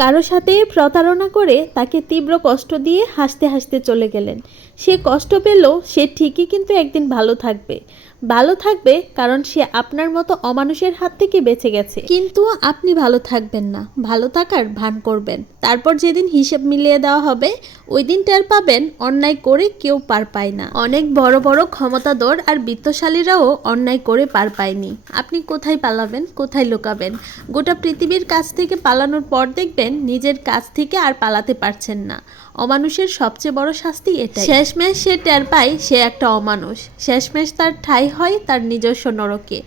কারো সাথে প্রতারণা করে তাকে তীব্র কষ্ট দিয়ে হাসতে হাসতে চলে গেলেন। সে কষ্ট পেলেও সে ঠিকই কিন্তু একদিন ভালো থাকবে কারণ সে আপনার মতো অমানুষের হাত থেকে বেঁচে গেছে। কিন্তু আপনি ভালো থাকবেন না, ভালো থাকার ভান করবেন। তারপর যেদিন হিসেব মিলিয়ে দেওয়া হবে ওই দিন টের পাবেন অন্যায় করে কেউ পার পায় না। অনেক বড় বড় ক্ষমতাধর আর বিত্তশালীরাও অন্যায় করে পার পায়নি। আপনি কোথায় পালাবেন, কোথায় লুকাবেন? গোটা পৃথিবীর কাছ থেকে পালানোর পর দেখবেন নিজের কাছ থেকে আর পালাতে পারছেন না। অমানুষের সবচেয়ে বড় শাস্তি এটাই। শেষমেশ সে টের পায় সে একটা অমানুষ। শেষমেশ তার ঠাঁই হয় তার নিজস্ব নরকে।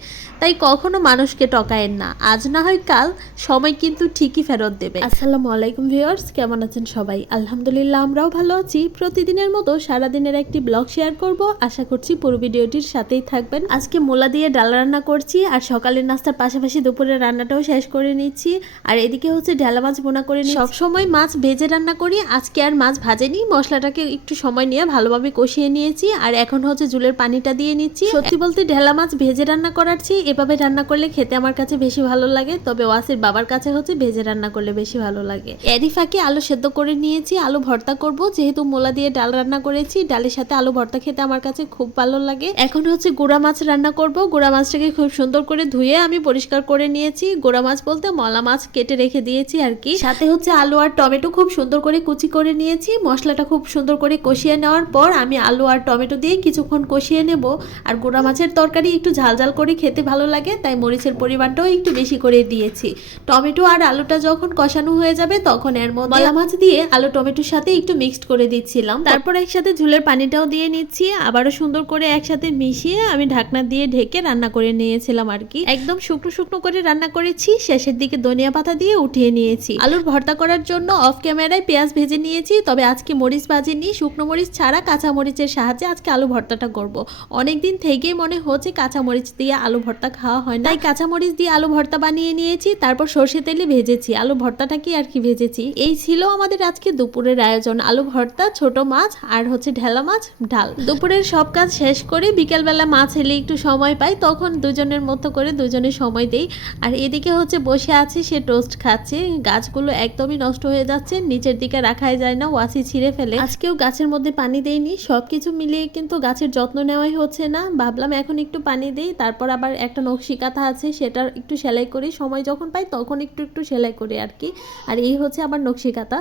তাই কখনো মানুষকে টকায়েন না। আজ না হয় কাল সময় কিন্তু ঠিকই ফেরত দেবে। আসসালামু আলাইকুম ভিউয়ার্স, কেমন আছেন সবাই? আলহামদুলিল্লাহ আমরাও ভালো আছি। প্রতিদিনের মতো সারাদিনের একটি ব্লগ শেয়ার করব। আশা করছি পুরো ভিডিওটির সাথেই থাকবেন। আজকে মূলা দিয়ে ডাল রান্না করছি আর সকালের নাস্তার পাশাপাশি দুপুরের রান্নাটাও শেষ করে নিচ্ছি। আর এদিকে হচ্ছে ঢেলা মাছ বোনা করে নিচ্ছি। সবসময় মাছ ভেজে রান্না করি, আজকে আর মাছ ভাজেনি। মশলাটাকে একটু সময় নিয়ে ভালোভাবে কষিয়ে নিয়েছি আর এখন হচ্ছে ঝোলের পানিটা দিয়ে নিচ্ছি। সত্যি বলতে ঢেলা মাছ ভেজে রান্না করার চেয়ে এভাবে রান্না করলে খেতে আমার কাছে বেশি ভালো লাগে। তবে ওয়াসির বাবার কাছে হচ্ছে ভেজে রান্না করলে বেশি ভালো লাগে। এরই ফাঁকে আলু সেদ্ধ করে নিয়েছি, আলু ভর্তা করব। যেহেতু মূলা দিয়ে ডাল রান্না করেছি, ডালের সাথে আলু ভর্তা খেতে আমার কাছে খুব ভালো লাগে। এখন হচ্ছে গুঁড়া মাছ রান্না করব। গুঁড়া মাছটাকে খুব সুন্দর করে ধুয়ে আমি পরিষ্কার করে নিয়েছি। গুঁড়া মাছ বলতে মলা মাছ কেটে রেখে দিয়েছি আর কি। সাথে হচ্ছে আলু আর টমেটো খুব সুন্দর করে কুচি করে নিয়েছি। মশলাটা খুব সুন্দর করে কষিয়ে নেওয়ার পর আমি আলু আর টমেটো দিয়ে কিছুক্ষণ কষিয়ে নেব। আর গুঁড়া মাছের তরকারি একটু ঝাল ঝাল করে খেতে ভালো লাগে, তাই মরিচের পরিমাণটাও একটু বেশি করে দিয়েছি। টমেটো আর আলুটা যখন কষানো হয়ে যাবে তখন এর মধ্যে মলা মাছ দিয়ে আলু টমেটোর সাথে একটু মিক্সড করে দিচ্ছিলাম। তারপর একসাথে ঝোলের পানিটাও দিয়ে নিচ্ছি। আবারও সুন্দর করে একসাথে মিশিয়ে আমি ঢাকনা দিয়ে ঢেকে রান্না করে নিয়েছিলাম আর কি। একদম শুকনো শুকনো করে রান্না করেছি। শেষের দিকে ধনিয়া পাতা দিয়ে উঠিয়ে নিয়েছি। আলুর ভর্তা করার জন্য অফ ক্যামেরায় পেঁয়াজ ভেজে নিয়েছি, তবে আজকে মরিচ ভাজিনি, শুকনো মরিচ ছাড়া কাঁচা মরিচের সাহায্যে আজকে আলু ভর্তাটা করব। অনেকদিন থেকেই মনে হচ্ছে কাঁচা মরিচ দিয়ে আলু ভর্তা খাওয়া হয় না, তাই কাঁচা মরিচ দিয়ে আলু ভর্তা বানিয়ে নিয়েছি। তারপর সর্ষে তেলে ভেজেছি আলু ভর্তাটা কি আর কি ভেজেছি। এই ছিল আমাদের আজকে দুপুরের আয়োজন। আলু ভর্তা, ছোট মাছ আর হচ্ছে ঢেলা মাছ, ডাল। দুপুরের সব কাজ শেষ করে বিকেলবেলা মাছ এলে একটু সময় পাই, তখন দুজনের মতো করে দুজনে সময় দেই। আর এদিকে হচ্ছে বসে আছে, সে টোস্ট খাচ্ছে। গাছগুলো একদমই নষ্ট হয়ে যাচ্ছে, নিচের দিকে রাখাই যায় না, ওয়াসি ছিঁড়ে ফেলে। আজকেও গাছের মধ্যে পানি দেইনি। সবকিছু মিলিয়ে কিন্তু গাছের যত্ন নেওয়াই হচ্ছে না। ভাবলাম এখন একটু পানি দেই, তারপর আবার একটা নকশি কাঁথা আছে সেটার একটু সেলাই করি। সময় যখন পাই তখন একটু সেলাই করি আর কি। আর এই হচ্ছে আমার নকশি কাঁথা,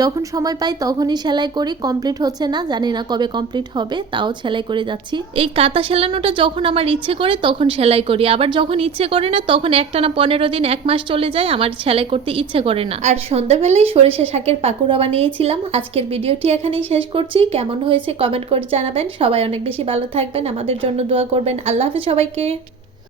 যখন সময় পাই তখনই সেলাই করি। কমপ্লিট হচ্ছে না, জানি না কবে কমপ্লিট হবে, তাও সেলাই করে যাচ্ছি। এই কাঁথা সেলানোটা যখন আমার ইচ্ছে করে তখন সেলাই করি, আবার যখন ইচ্ছে করে না তখন একটানা 15 দিন 1 মাস চলে যায়, আমার সেলাই করতে ইচ্ছে করে না। আর সন্ধ্যাবেলায় সরিষা শাকের পাকুড়া বানিয়েছিলাম। আজকের ভিডিওটি এখানেই শেষ করছি। কেমন হয়েছে কমেন্ট করে জানাবেন। সবাই অনেক বেশি ভালো থাকবেন, আমাদের জন্য দোয়া করবেন। আল্লাহ হাফেজ সবাইকে।